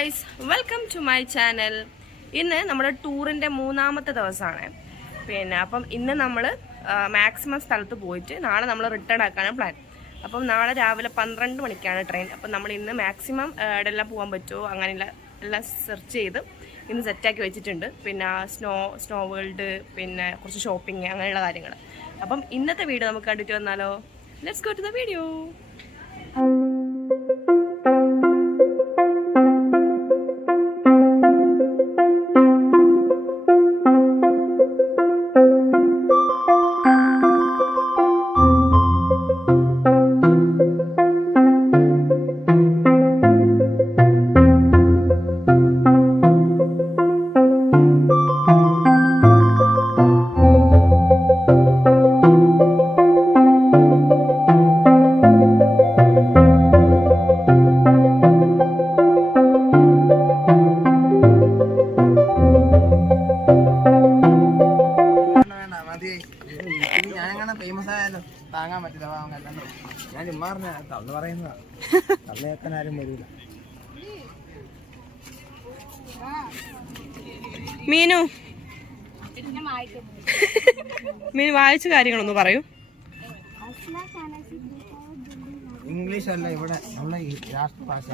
Guys welcome to my channel ഇന്ന് നമ്മുടെ ടൂറിന്റെ മൂന്നാമത്തെ ദിവസമാണ്. പിന്നെ അപ്പം ഇന്ന് നമ്മൾ മാക്സിമം സ്ഥലത്ത് പോയിട്ട് നാളെ നമ്മൾ റിട്ടേൺ ആക്കാനാണ് പ്ലാൻ അപ്പം നാളെ രാവിലെ പന്ത്രണ്ട് മണിക്കാണ് ട്രെയിൻ അപ്പം നമ്മൾ ഇന്ന് മാക്സിമം എവിടെയെല്ലാം പോകാൻ പറ്റുമോ അങ്ങനെയുള്ള എല്ലാം സെർച്ച് ചെയ്ത് ഇന്ന് സെറ്റാക്കി വെച്ചിട്ടുണ്ട്. പിന്നെ സ്നോ സ്നോ വേൾഡ് പിന്നെ കുറച്ച് ഷോപ്പിംഗ് അങ്ങനെയുള്ള കാര്യങ്ങൾ അപ്പം ഇന്നത്തെ വീഡിയോ നമുക്ക് കണ്ടിട്ട് വന്നാലോ? Let's go to the video ലേക്കനാരും വരില്ല മീനു. മീൻ വായിച്ച കാര്യങ്ങളൊന്ന് പറയൂ. ഇംഗ്ലീഷ് അല്ല ഇവിടെ നമ്മളെ രാഷ്ട്രഭാഷ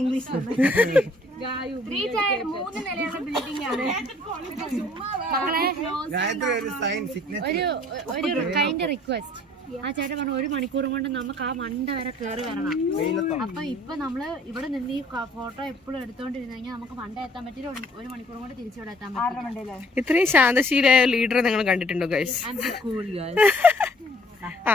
ഇംഗ്ലീഷ്. ഇതാ ഇംഗ്ലീഷ് ഗായത്രി ഒരു സൈൻ സിഗ്നേച്ചർ ഒരു ഒരു കൈൻഡ് റിക്വസ്റ്റ് ആ ചേട്ടൻ പറഞ്ഞു ഒരു മണിക്കൂർ കൊണ്ട് നമുക്ക് ആ മണ്ട വരെ കയറി വരണം. അപ്പൊ ഇപ്പൊ നമ്മൾ ഇവിടെ നിന്ന് ഈ ഫോട്ടോ എപ്പോഴും എടുത്തോണ്ടിരുന്നു കഴിഞ്ഞാൽ നമുക്ക് മണ്ട എത്താൻ പറ്റില്ല. ഒരു- ഒരു മണിക്കൂർ കൊണ്ട് തിരിച്ചിവിടെ എത്താൻ പറ്റില്ല. ഇത്രയും ശാന്തശീലായ ലീഡറെ നിങ്ങൾ കണ്ടിട്ടുണ്ടോ ഗൈസ് ആ.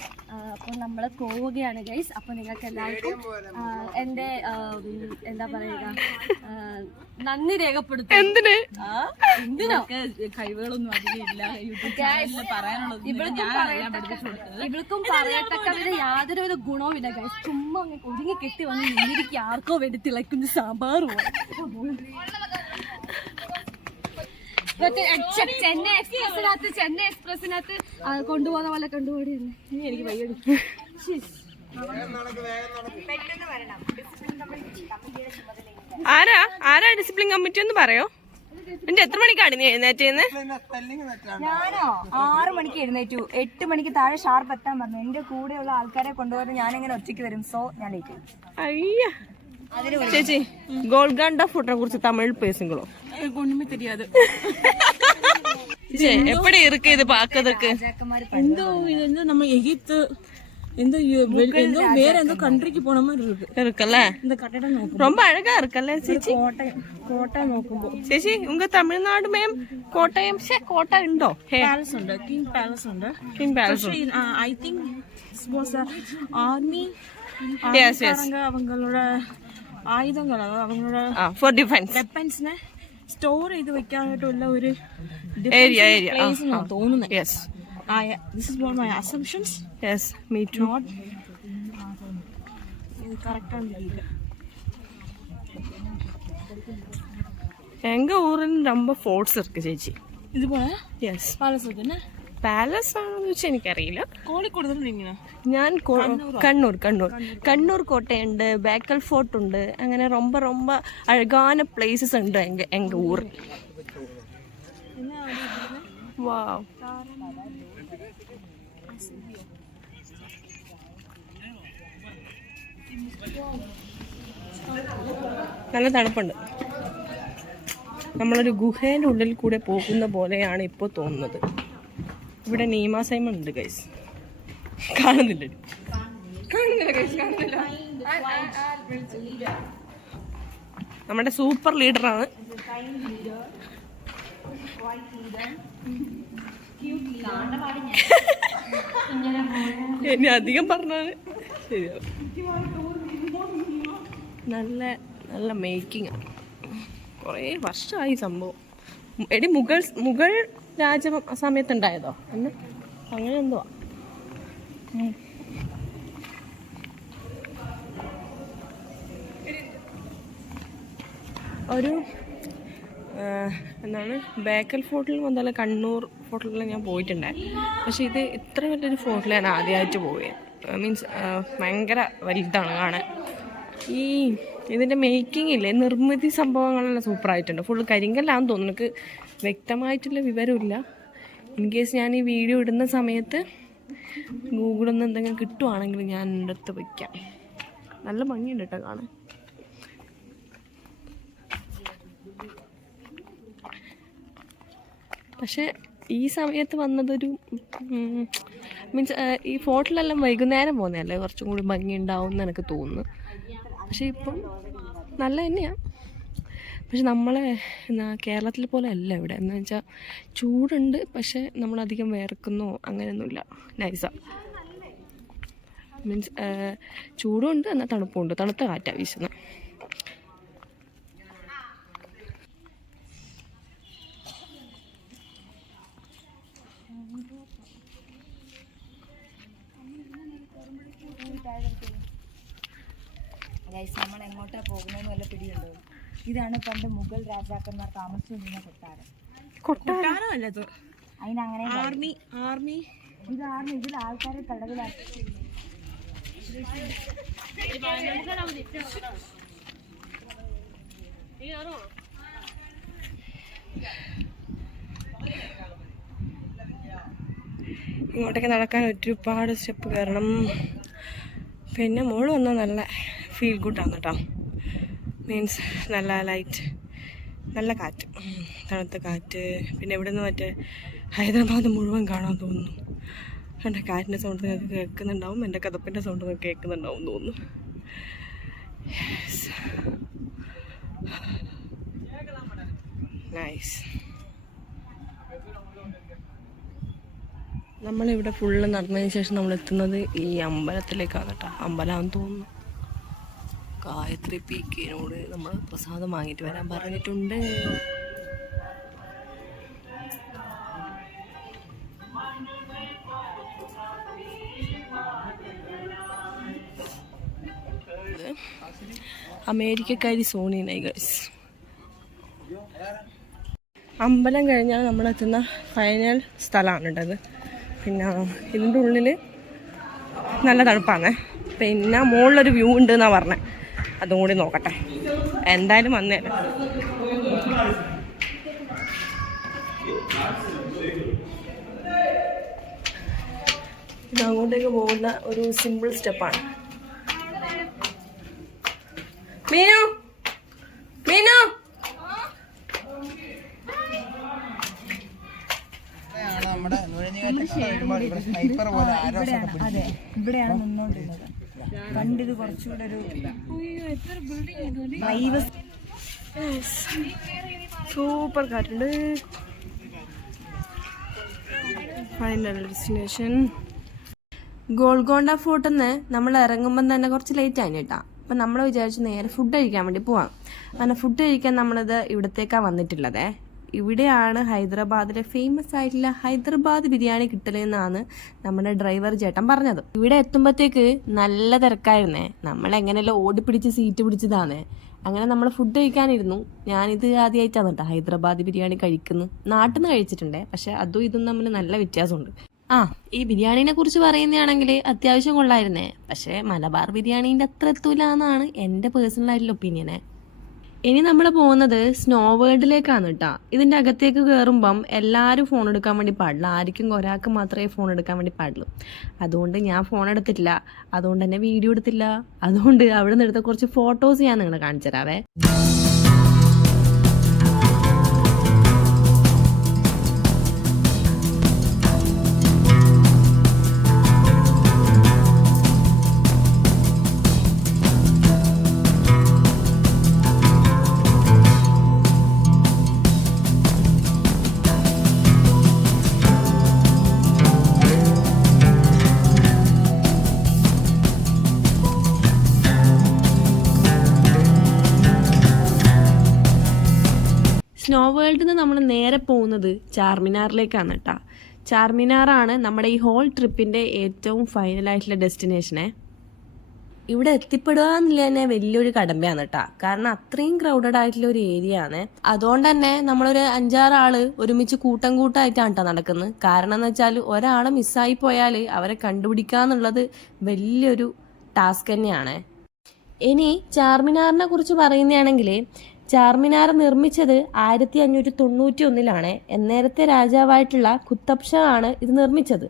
അപ്പോൾ നമ്മൾ പോവുകയാണ് ഗൈസ് അപ്പോൾ നിങ്ങൾക്ക് എല്ലാവർക്കും എന്റെ എന്റെ എന്താ പറയുക നന്ദി രേഖപ്പെടുത്തും എന്തിന്? കഴിവുകളൊന്നും അധികം ഇല്ല. പറയാനുള്ളത് ഇവൾക്കും പറയത്തക്ക യാതൊരുവിധ ഗുണവും ഗുണവുമില്ല ഗൈസ് ചുമ്മാ അങ്ങ് ഒതുങ്ങി കെട്ടി വന്ന് നിന്നിരിക്കും ആർക്കോ വേണ്ടി തിളക്കുന്ന സാമ്പാറും ചെന്നൈ എക്സ്പ്രസിനകത്ത് ചെന്നൈ എക്സ്പ്രസിനകത്ത് കൊണ്ടുപോകുന്ന പോലെ കണ്ടുപോടി എനിക്ക് വയ്യടി ആരാ? ആരാ ഡിസിപ്ലിൻ കമ്മിറ്റി ഒന്ന് പറയോ? എന്റെ എത്ര മണിക്കാണ് നീ എഴുന്നേറ്റേന്ന് ഞാനോ? ആറ് മണിക്ക് എഴുന്നേറ്റു. എട്ട് മണിക്ക് താഴെ ഷാർപ്പ് എത്താൻ പറഞ്ഞു. എന്റെ കൂടെയുള്ള ആൾക്കാരെ കൊണ്ടുപോകാൻ ഞാൻ എങ്ങനെ ഒറ്റയ്ക്ക് വരും. സോ ഞാൻ ലേറ്റ് അയ്യ. ചേച്ചി ഗോൾഗാണ്ട ഫുഡിനെ കുറിച്ച് തമിഴ് പേസുകളോ ഒന്നുമേ தெரியாது எப்படி இருக்கு இது பாக்குறதுக்கு എന്തോ ഇത് എന്തോ നമ്മ എഗിപ്ത് എന്തോ യു- വെൽ- എന്തോ വേറെ എന്തോ കൺട്രിക്ക് പോണ மாதிரி இருக்கு இருக்குல்ல இந்த கட்டடம் നോക്കും ரொம்ப அழகா இருக்குல்ல ചേച്ചി കോട്ടയം കോട്ട നോക്കുമ്പോ ചേച്ചി ഉങ്ക തമിഴ്നാട് മേം കോട്ടയം ഷേ കോട്ട ഉണ്ടോ ഹേ പാലസ് ഉണ്ട് കിങ് പാലസ് ഉണ്ട് കിങ് പാലസ് പക്ഷേ I think was army Yes, yes. அவங்களோட ஆயுதங்கள் அதாவது அவங்களோட ആ ഫോർ ഡിഫൻസ് വെപ്പൻസിനെ സ്റ്റോർ ചെയ്ത് വെക്കാനായിട്ടുള്ള ഒരു ഏരിയ ഏരിയ പ്ലേസ് എന്നാണ് തോന്നുന്നത് yes this is for my assumptions yes me too not ഇത് കറക്റ്റാണ് தெரியல எங்க ஊருன்னு ரொம்ப ஃபோர்ட்ஸ் இருக்கு ചേച്ചി ഇത് പോലെ യെസ് പാലസ് തന്നെ പാലസ് ആണെന്ന് വെച്ചാൽ എനിക്കറിയില്ല കോഴിക്കോട് തന്നെ ഇങ്ങനെ ഞാൻ കോ- കണ്ണൂർ കണ്ണൂർ കണ്ണൂർ കോട്ടയുണ്ട് ബേക്കൽ ഫോർട്ട് ഉണ്ട് അങ്ങനെ ரொம்ப ரொம்ப അഴകാന പ്ലേസസ് ഉണ്ട് എങ്ക എങ്ക ഊർ വാവ് നല്ല തണുപ്പുണ്ട് നമ്മളൊരു ഗുഹേൻ്റെ ഉള്ളിൽ കൂടെ പോകുന്ന പോലെയാണ് ഇപ്പോൾ തോന്നുന്നത് ഇവിടെ നീമാ സൈമൺ ഉണ്ട് ഗൈസ് കാണുന്നില്ല? നമ്മുടെ സൂപ്പർ ലീഡറാണ് ഇനി അധികം പറഞ്ഞാൽ നല്ല നല്ല മേക്കിംഗ് ആണ്. കുറേ വർഷമായി സംഭവം. എടി മുഗൾ മുഗൾ രാജ സമയത്തുണ്ടായതോ അന്ന് അങ്ങനെ എന്തുവാ ഒരു എന്താണ് ബേക്കൽ ഫോർട്ടിൽ മുതൽ കണ്ണൂർ ഫോർട്ടിലെല്ലാം ഞാൻ പോയിട്ടുണ്ടായിരുന്നു. പക്ഷേ ഇത് ഇത്ര വലിയൊരു ഫോർട്ടിൽ ഞാൻ ആദ്യമായിട്ട് പോവുകയാണ്. മീൻസ് ഭയങ്കര വലുതാണ് കാണാൻ. ഈ ഇതിന്റെ മേക്കിംഗ് ഇല്ലേ? നിർമ്മിതി സംഭവങ്ങളെല്ലാം സൂപ്പറായിട്ടുണ്ട്. ഫുൾ കരിങ്കല്ലാന്ന് തോന്നുന്നു. എനിക്ക് വ്യക്തമായിട്ടുള്ള വിവരമില്ല. ഇൻ കേസ് ഞാൻ ഈ വീഡിയോ ഇടുന്ന സമയത്ത് ഗൂഗിളിൽ നിന്ന് എന്തെങ്കിലും കിട്ടുവാണെങ്കിൽ ഞാൻ എന്റെ അടുത്ത് വയ്ക്കാം നല്ല ഭംഗിയുണ്ട് കേട്ടോ കാണാൻ. പക്ഷെ ഈ സമയത്ത് വന്നതൊരു മീൻസ് ഈ ഫോട്ടിലെല്ലാം വൈകുന്നേരം പോകുന്നതല്ലേ? കുറച്ചും കൂടി ഭംഗി ഉണ്ടാവും എന്ന് എനിക്ക് തോന്നുന്നു. പക്ഷെ ഇപ്പം നല്ല തന്നെയാണ് പക്ഷെ നമ്മളെ കേരളത്തിൽ പോലെ അല്ല ഇവിടെ. എന്ന് വെച്ചാൽ ചൂടുണ്ട് പക്ഷെ നമ്മളധികം വേർക്കുന്നോ അങ്ങനെയൊന്നുമില്ല. നൈസാ മീൻസ് ചൂടുണ്ട് എന്നാൽ തണുപ്പുണ്ട്. തണുത്ത കാറ്റാണ് വീശുന്നത് ഗൈസ് നമ്മൾ എങ്ങോട്ടാ പോകുന്നതെന്ന് വല്ല പിടിയുണ്ടോ? ഇതാണ് പണ്ട് മുഗൾ രാജാക്കന്മാർ താമസിച്ചിരുന്ന കൊട്ടാരം. അതിനങ്ങനെ ആർമി ആർമി. ഇത് ആർമി ഇതിൽ ആൾക്കാരെ തടവിലാക്കി ഇങ്ങോട്ടേക്ക് നടക്കാൻ ഒരുപാട് സ്റ്റെപ്പ് കയറണം പിന്നെ മോൾ വന്നാൽ നല്ല ഫീൽ ഗുഡാണ് കേട്ടോ മീൻസ് നല്ല ലൈറ്റ് നല്ല കാറ്റ്. തണുത്ത കാറ്റ്. പിന്നെ ഇവിടെ നിന്ന് മറ്റേ ഹൈദരാബാദ് മുഴുവൻ കാണാൻ തോന്നുന്നു. എന്റെ കാറ്റിന്റെ സൗണ്ട് നിങ്ങൾക്ക് കേൾക്കുന്നുണ്ടാവും. എന്റെ കഥപ്പിന്റെ സൗണ്ട് നിങ്ങൾക്ക് കേൾക്കുന്നുണ്ടാവും തോന്നുന്നു. നൈസ് നമ്മളിവിടെ ഫുള്ള് നടന്നതിന് ശേഷം നമ്മൾ എത്തുന്നത് ഈ അമ്പലത്തിലേക്കാണ് കേട്ടോ. അമ്പലമാണെന്ന് തോന്നുന്നു. ഗായത്രി പീക്കിനോട് നമ്മൾ പ്രസാദം വാങ്ങിയിട്ട് വരാൻ പറഞ്ഞിട്ടുണ്ട്. അമേരിക്കക്കാരി സോണി നൈഗേഴ്സ് അമ്പലം കഴിഞ്ഞാൽ നമ്മളെത്തുന്ന ഫൈനൽ സ്ഥലമാണ് കേട്ടത് പിന്നെ ഇതിന്റെ ഉള്ളിൽ നല്ല തണുപ്പാണ്. പിന്നെ മുകളിലൊരു വ്യൂ ഉണ്ട് എന്നാണ് പറഞ്ഞത് അതും കൂടി നോക്കട്ടെ. എന്തായാലും വന്നേ. അങ്ങോട്ടേക്ക് പോകുന്ന ഒരു സിമ്പിൾ സ്റ്റെപ്പാണ് മീനു മീനു ആണ് നമ്മുടെ ആരോ അതെ ഇവിടെയാണ് നിന്നോണ്ടിരുന്നത്. കണ്ടിത് കുറച്ചുകൂടെ ഒരു ലൈവ് സൂപ്പർ കാറ്റുണ്ട്. ഫൈനൽ ഡെസ്റ്റിനേഷൻ ഗോൾഗോണ്ട ഫോർട്ടിൽ നിന്ന് നമ്മൾ ഇറങ്ങുമ്പം തന്നെ കുറച്ച് ലേറ്റ് ആയി കേട്ടാ. അപ്പം നമ്മൾ വിചാരിച്ചു നേരെ ഫുഡ് കഴിക്കാൻ വേണ്ടി പോവാം. അങ്ങനെ ഫുഡ് കഴിക്കാൻ നമ്മളിത് ഇവിടത്തേക്കാണ് വന്നിട്ടുള്ളതേ. ഇവിടെയാണ് ഹൈദരാബാദിലെ ഫേമസ് ആയിട്ടുള്ള ഹൈദരാബാദ് ബിരിയാണി കിട്ടലെന്നാണ് നമ്മുടെ ഡ്രൈവർ ചേട്ടൻ പറഞ്ഞത്. ഇവിടെ എത്തുമ്പോഴത്തേക്ക് നല്ല തിരക്കായിരുന്നേ. നമ്മൾ എങ്ങനെയല്ലോ ഓടിപ്പിടിച്ച് സീറ്റ് പിടിച്ചതാണ്. അങ്ങനെ നമ്മൾ ഫുഡ് കഴിക്കാനിരുന്നു. ഞാനിത് ആദ്യമായിട്ടാണ് കേട്ടോ ഹൈദരാബാദ് ബിരിയാണി കഴിക്കുന്നു. നാട്ടിൽ നിന്ന് കഴിച്ചിട്ടുണ്ടേ. പക്ഷെ അതും ഇതും തമ്മിൽ നല്ല വ്യത്യാസമുണ്ട്. ആ ഈ ബിരിയാണീനെ കുറിച്ച് പറയുന്നതാണെങ്കിൽ അത്യാവശ്യം കൊള്ളായിരുന്നേ. പക്ഷേ മലബാർ ബിരിയാണീന്റെ അത്ര എത്തൂല എന്നാണ് എന്റെ പേഴ്സണൽ ആയിട്ടുള്ള ഒപ്പീനിയനെ ഇനി നമ്മൾ പോകുന്നത് സ്നോ വേൾഡിലേക്കാണ് കേട്ടോ ഇതിന്റെ അകത്തേക്ക് കയറുമ്പം എല്ലാവരും ഫോൺ എടുക്കാൻ വേണ്ടി പാടില്ല. ആർക്കും ഒരാൾക്ക് മാത്രമേ ഫോൺ എടുക്കാൻ വേണ്ടി പാടുള്ളൂ. അതുകൊണ്ട് ഞാൻ ഫോൺ എടുത്തിട്ടില്ല. അതുകൊണ്ട് തന്നെ വീഡിയോ എടുത്തില്ല. അതുകൊണ്ട് അവിടെ നിന്ന് എടുത്ത കുറച്ച് ഫോട്ടോസ് ഞാൻ നിങ്ങളെ കാണിച്ചു തരാവേ പോകുന്നത് ചാർമിനാറിലേക്കാണ് കേട്ടോ ചാർമിനാറാണ് നമ്മുടെ ഈ ഹോൾ ട്രിപ്പിന്റെ ഏറ്റവും ഫൈനലായിട്ടുള്ള ഡെസ്റ്റിനേഷനെ ഇവിടെ എത്തിപ്പെടുക എന്നുള്ള തന്നെ വലിയൊരു കടമ്പയാണ് കേട്ടോ കാരണം അത്രയും ക്രൗഡഡ് ആയിട്ടുള്ള ഒരു ഏരിയ ആണ്. അതുകൊണ്ട് തന്നെ നമ്മളൊരു അഞ്ചാറ് ഒരുമിച്ച് കൂട്ടം കൂട്ടായിട്ടാണ് കേട്ടോ നടക്കുന്നത്. കാരണം എന്ന് വെച്ചാൽ ഒരാൾ മിസ്സായി പോയാൽ അവരെ കണ്ടുപിടിക്കുക എന്നുള്ളത് വലിയൊരു ടാസ്ക് തന്നെയാണ്. ഇനി ചാർമിനാറിനെ കുറിച്ച് പറയുന്നതാണെങ്കിൽ ചാർമിനാർ നിർമ്മിച്ചത് ആയിരത്തി അഞ്ഞൂറ്റി തൊണ്ണൂറ്റി ഒന്നിലാണ് എന്നേരത്തെ രാജാവായിട്ടുള്ള കുത്തബ് ഷാ ആണ് ഇത് നിർമ്മിച്ചത്.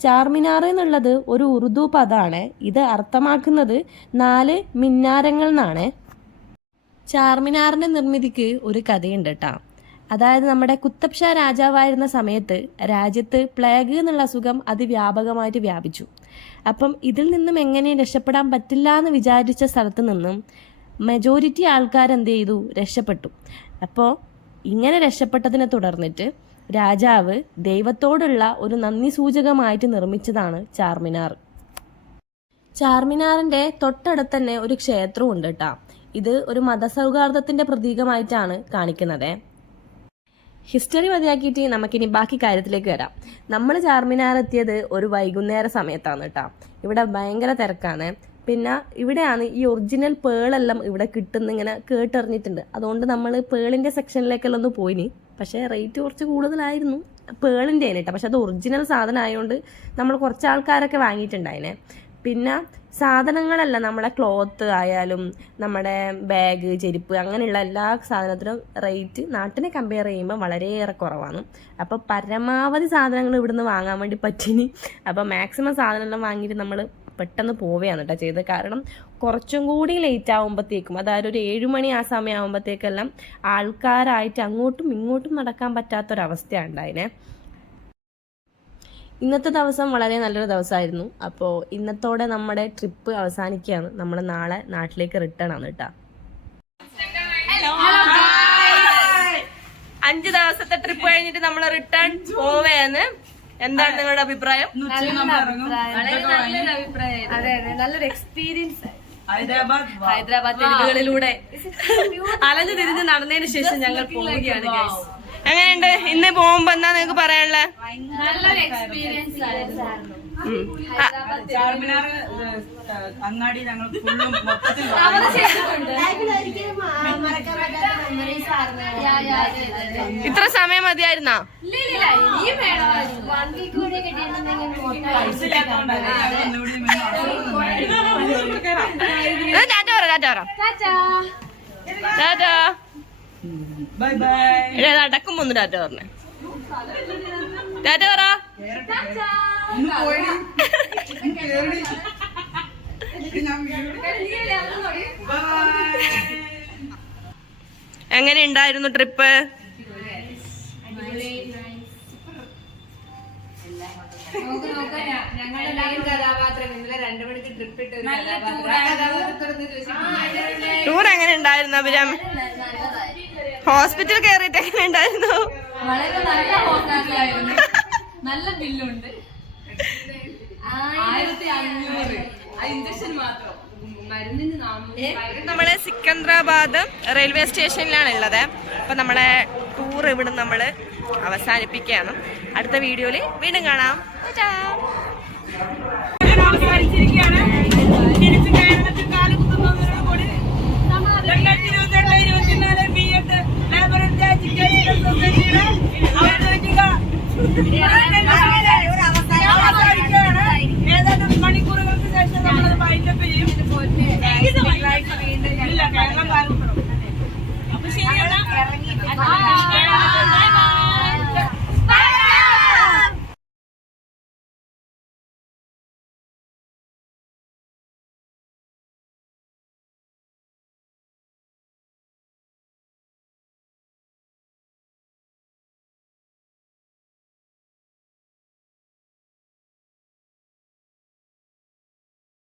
ചാർമിനാർ എന്നുള്ളത് ഒരു ഉറുദു പദമാണ് ഇത് അർത്ഥമാക്കുന്നത് നാല് മിന്നാരങ്ങൾ എന്നാണ്. ചാർമിനാറിന്റെ നിർമ്മിതിക്ക് ഒരു കഥയുണ്ട് കേട്ടോ അതായത് നമ്മുടെ കുത്തബ് ഷാ രാജാവായിരുന്ന സമയത്ത് രാജ്യത്ത് പ്ലേഗ് എന്നുള്ള അസുഖം അതിവ്യാപകമായിട്ട് വ്യാപിച്ചു. അപ്പം ഇതിൽ നിന്നും എങ്ങനെ രക്ഷപ്പെടാൻ പറ്റില്ല എന്ന് വിചാരിച്ച സ്ഥലത്ത് നിന്നും മെജോറിറ്റി ആൾക്കാർ എന്ത് ചെയ്തു രക്ഷപ്പെട്ടു. അപ്പോൾ ഇങ്ങനെ രക്ഷപ്പെട്ടതിനെ തുടർന്നിട്ട് രാജാവ് ദൈവത്തോടുള്ള ഒരു നന്ദി സൂചകമായിട്ട് നിർമ്മിച്ചതാണ് ചാർമിനാർ. ചാർമിനാറിന്റെ തൊട്ടടുത്ത് തന്നെ ഒരു ക്ഷേത്രവും ഉണ്ട് കേട്ടോ ഇത് ഒരു മതസൗഹാർദ്ദത്തിന്റെ പ്രതീകമായിട്ടാണ് കാണിക്കുന്നത്. ഹിസ്റ്ററി മതിയാക്കിയിട്ട് നമുക്കിനി ബാക്കി കാര്യത്തിലേക്ക് വരാം. നമ്മൾ ചാർമിനാർ എത്തിയത് ഒരു വൈകുന്നേര സമയത്താണ് കേട്ടോ ഇവിടെ ഭയങ്കര തിരക്കാണ്. പിന്നെ ഇവിടെയാണ് ഈ ഒറിജിനൽ പേളെല്ലാം ഇവിടെ കിട്ടുന്ന ഇങ്ങനെ കേട്ടറിഞ്ഞിട്ടുണ്ട്. അതുകൊണ്ട് നമ്മൾ പേളിന്റെ സെക്ഷനിലേക്കെല്ലാം ഒന്ന് പോയിന്. പക്ഷേ റേറ്റ് കുറച്ച് കൂടുതലായിരുന്നു പേളിന്റെ ആയിട്ട് പക്ഷെ അത് ഒറിജിനൽ സാധനം ആയതുകൊണ്ട് നമ്മൾ കുറച്ച് ആൾക്കാരൊക്കെ വാങ്ങിയിട്ടുണ്ടായിനെ. പിന്നെ സാധനങ്ങളല്ല നമ്മളെ ക്ലോത്ത് ആയാലും നമ്മുടെ ബാഗ് ചെരുപ്പ് അങ്ങനെയുള്ള എല്ലാ സാധനത്തിനും റേറ്റ് നാട്ടിനെ കമ്പയർ ചെയ്യുമ്പോൾ വളരെയേറെ കുറവാണ്. അപ്പോൾ പരമാവധി സാധനങ്ങൾ ഇവിടുന്ന് വാങ്ങാൻ വേണ്ടി പറ്റിനി. അപ്പോൾ മാക്സിമം സാധനമെല്ലാം വാങ്ങിയിട്ട് നമ്മൾ പെട്ടെന്ന് പോവുകയാണ് കേട്ടോ ചെയ്തത്. കാരണം കുറച്ചും കൂടി ലേറ്റ് ആകുമ്പോഴത്തേക്കും അതായത് ഒരു ഏഴുമണി ആ സമയം ആകുമ്പോഴത്തേക്കെല്ലാം ആൾക്കാരായിട്ട് അങ്ങോട്ടും ഇങ്ങോട്ടും നടക്കാൻ പറ്റാത്തൊരവസ്ഥയാണ് ഉണ്ടായിനെ ഇന്നത്തെ ദിവസം വളരെ നല്ലൊരു ദിവസമായിരുന്നു. അപ്പോൾ ഇന്നത്തോടെ നമ്മുടെ ട്രിപ്പ് അവസാനിക്കുകയാണ്. നമ്മൾ നാളെ നാട്ടിലേക്ക് റിട്ടേൺ ആണ് കേട്ടോ അഞ്ച് ദിവസത്തെ ട്രിപ്പ് കഴിഞ്ഞിട്ട് നമ്മൾ റിട്ടേൺ പോവേന്ന്. എന്താണ് നിങ്ങളുടെ അഭിപ്രായം? അതെ അതെ നല്ലൊരു എക്സ്പീരിയൻസ് ഹൈദരാബാദ് തെരുവുകളിലൂടെ. അലഞ്ഞു തിരിഞ്ഞ് നടന്നതിന് ശേഷം ഞങ്ങൾ പോവുകയാണ്. എങ്ങനെയുണ്ട്? ഇന്ന് പോകുമ്പോ എന്താ നിങ്ങക്ക് പറയാനുള്ള? നല്ലൊരു എക്സ്പീരിയൻസ് ആയിരുന്നു. ചാർമിനാർ അങ്ങാടി ഞങ്ങൾ ഫുള്ളും മൊത്തത്തിൽ. ഇത്ര സമയം മതിയായിരുന്നാ? അടക്കം ഒന്ന് ടാറ്റ പറഞ്ഞേ. ടാറ്റ പറ. എങ്ങനെ ഉണ്ടായിരുന്നു ട്രിപ്പ്? നോക്ക്. നോക്ക് ഞങ്ങളെല്ലാവരും കഥാപാത്രം ഇന്നലെ രണ്ടു മണിക്ക് ട്രിപ്പ് ഇട്ട് ടൂർ എങ്ങനെ ഉണ്ടായിരുന്നു അഭിരാമ? ഹോസ്പിറ്റൽ കയറിയിട്ട് എങ്ങനെ ഉണ്ടായിരുന്നു? വളരെ നല്ല ഹോസ്പിറ്റലായിരുന്നു നല്ല ബില്ലുണ്ട്. ആയിരത്തി അഞ്ഞൂറ്. ഇഞ്ചക്ഷൻ മാത്രം. നമ്മൾ സിക്കന്ദ്രാബാദ് റെയിൽവേ സ്റ്റേഷനിലാണ് ഉള്ളത്. അപ്പൊ നമ്മളെ ടൂർ ഇവിടെ നമ്മൾ അവസാനിപ്പിക്കുകയാണ്. അടുത്ത വീഡിയോയിൽ വീണ്ടും കാണാം. ടാറ്റാ. അവസാനിച്ചിരിക്കുകയാണ് തിരിച്ച് കേരളത്തിൽ കാലുകുത്തുന്നവരോട് കൂടി രണ്ടായിരത്തി ഇരുപത്തിരണ്ട് ഇരുപത്തിനാല് B Ed labour and education സൊസൈറ്റിയുടെ ഔദ്യോഗിക അവസാനിക്കുകയാണ്. ഏതാനും മണിക്കൂറുകൾക്ക് ശേഷം നമ്മളത് വൈൻഡപ്പ് ചെയ്യും